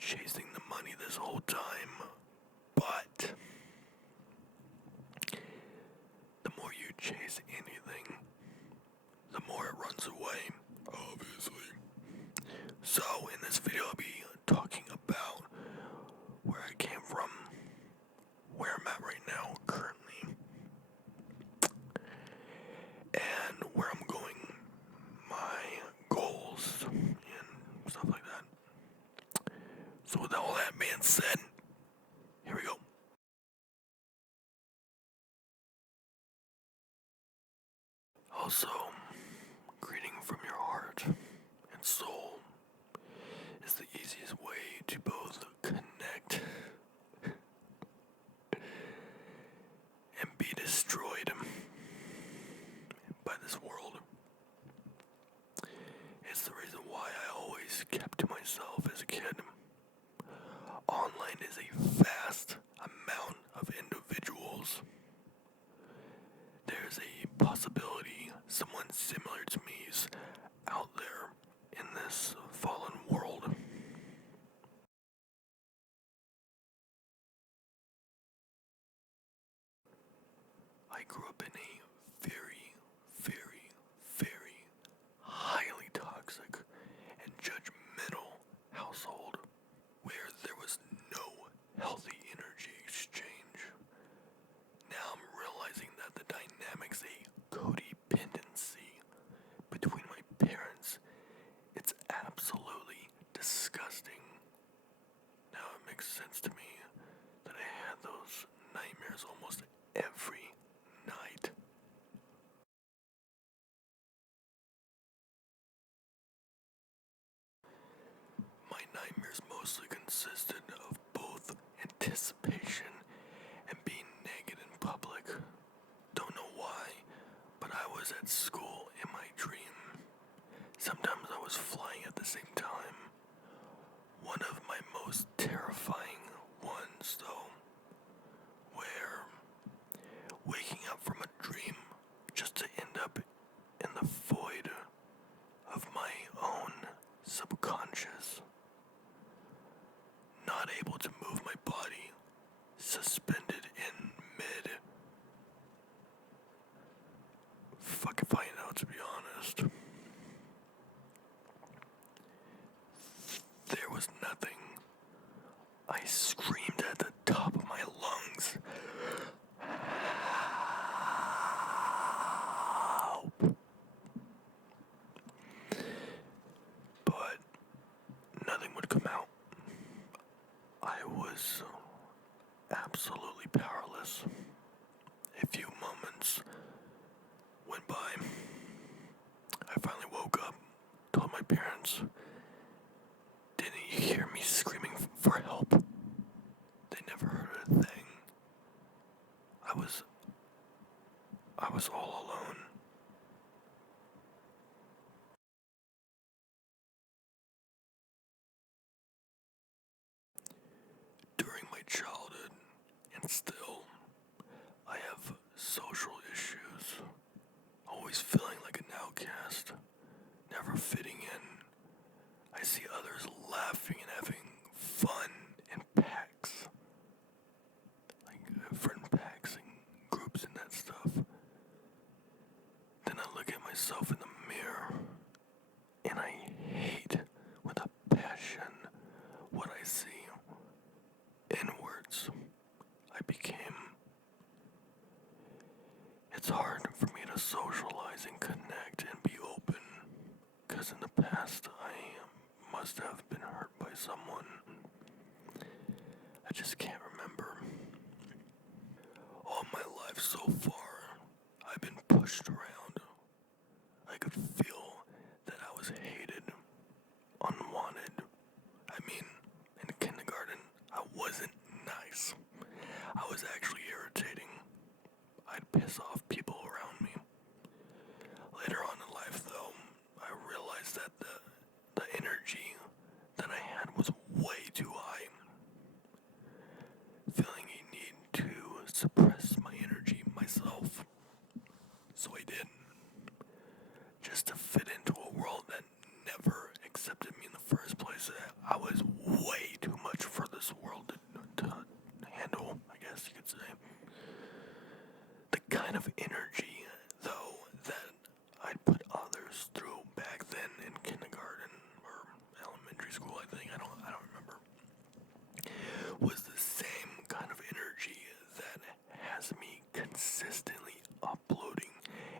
chasing the money this whole time, but the more you chase anything, the more it runs away, obviously. So, in this video, I'll be talking about where I came from, where I'm at right now, currently, and where I'm going, my goals, and stuff like that. So, with all that being said, here we go. Also, greeting from your heart and soul is the easiest way to both connect and be destroyed by this world. It's the reason why I always kept to myself as a kid. Online is a vast amount of individuals. There's a possibility someone similar to me is out there in this fallen world. I grew up in a very, very, very highly toxic and judgmental household where there was no healthy energy exchange. Now I'm realizing that the dynamics, a codependency between my parents, it's absolutely disgusting. Now it makes sense to me that I had those nightmares almost every night. My nightmares mostly consisted of both anticipation and being naked in public. Don't know why, but I was at school in my dream. Sometimes I was flying at the same time. One of my most terrifying ones, though, where waking up from a dream just to end up in the void of my own subconscious. Not able to move my body, suspended in mid. Fuck if I know, to be honest. There was nothing. I screamed at the top of my lungs. Help! But nothing would come out. I was absolutely powerless. A few moments went by. I finally woke up, told my parents. Didn't you hear me screaming for help? They never heard a thing. I was all alone. During my childhood, and still, I have social issues. Always feeling like an outcast, never fitting in. I see others laughing and having fun in packs, like friend packs and groups and that stuff. Then I look at myself in the mirror, and I hate with a passion what I see. Inwards, I became. It's hard for me to socialize and connect and be open, because in the past I must have been hurt by someone. I just can't remember. All my life so far, I've been pushed around. I could feel that I was hated, unwanted. I mean, in kindergarten, I wasn't nice. I was actually irritating. I'd piss off people around me. Later on in life, though, I realized that the energy that I had was way too high. Feeling a need to suppress my energy myself. So I did. Just to fit into a world that never accepted me in the first place. I was way too this world to handle, I guess you could say. The kind of energy, though, that I'd put others through back then in kindergarten or elementary school, I think, I don't remember, was the same kind of energy that has me consistently uploading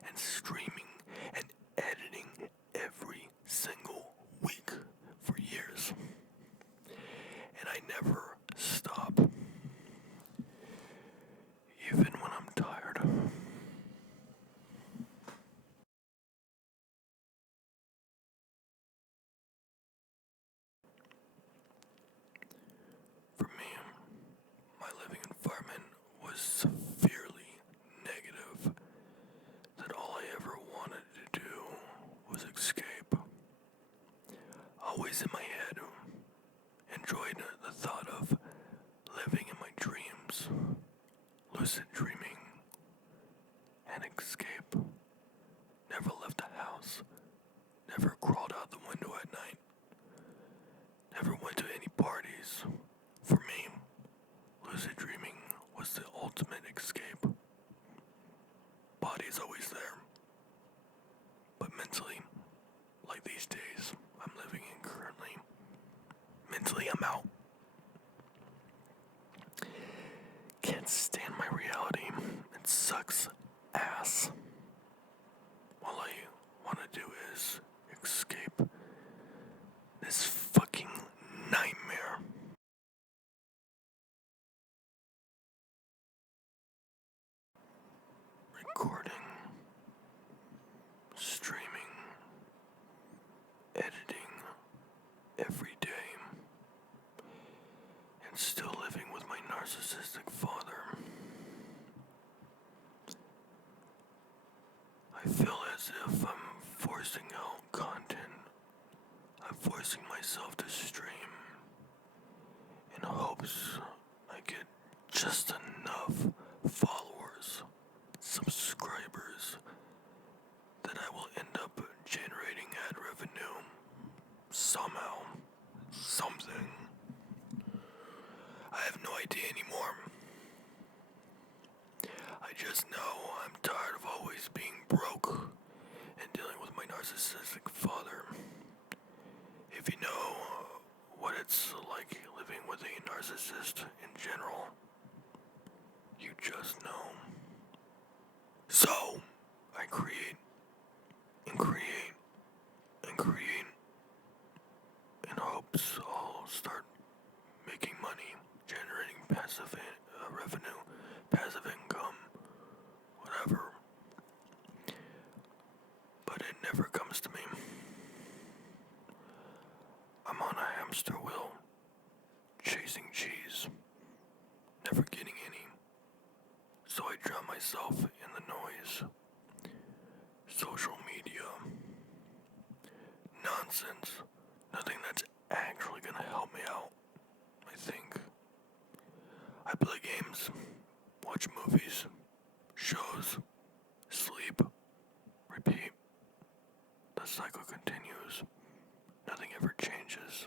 and streaming and editing every single week for years. And I never stop, even when I'm tired. For me, my living environment was severely negative, that all I ever wanted to do was escape. Always in my head, enjoyed the thought of living in my dreams, lucid dreaming, and escape. Never left the house, never crawled out the window at night, never went to any parties. For me, lucid dreaming was the ultimate escape. Body's always there, but mentally, like these days I'm living in currently, mentally I'm out. Can't stand my reality. It sucks ass. All I want to do is escape this fucking nightmare. Recording, streaming, editing every day, and still living with my narcissistic father. I feel as if I'm forcing out content. I'm forcing myself to stream in hopes I get just enough followers, subscribers, that I will end up generating ad revenue somehow, something. I have no idea anymore. I just know I'm tired of always being broke and dealing with my narcissistic father. If you know what it's like living with a narcissist in general, you just know. So, I create and create and create in hopes I'll start making money, generating passive revenue, passive income, whatever. But it never comes to me. I'm on a hamster wheel, chasing cheese, never getting any. So I drown myself in the noise. Social media. Nonsense. Nothing that's actually gonna help me out, I think. I play games, watch movies, shows, sleep, repeat. The cycle continues. Nothing ever changes.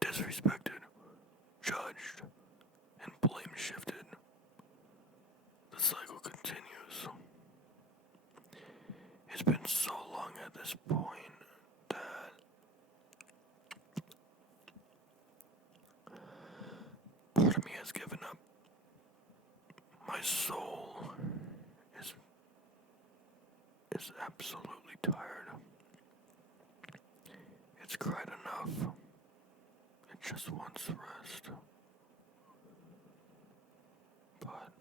Disrespected, judged, and blame shifted. The cycle continues. It's been so long at this point that part of me has given up. My soul is absolutely tired. It's cried enough. It just wants rest. But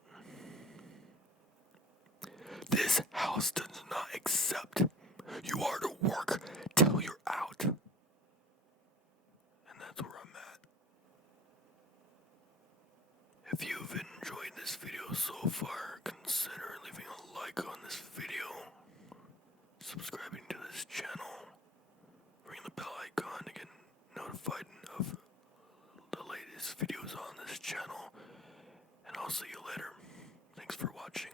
this house does not accept. You are to work till you're out. And that's where I'm at. If you've enjoyed this video so far, consider leaving a like on this video, subscribing to this channel, ring the bell icon to get notified of the latest videos on this channel, and I'll see you later. Thanks for watching.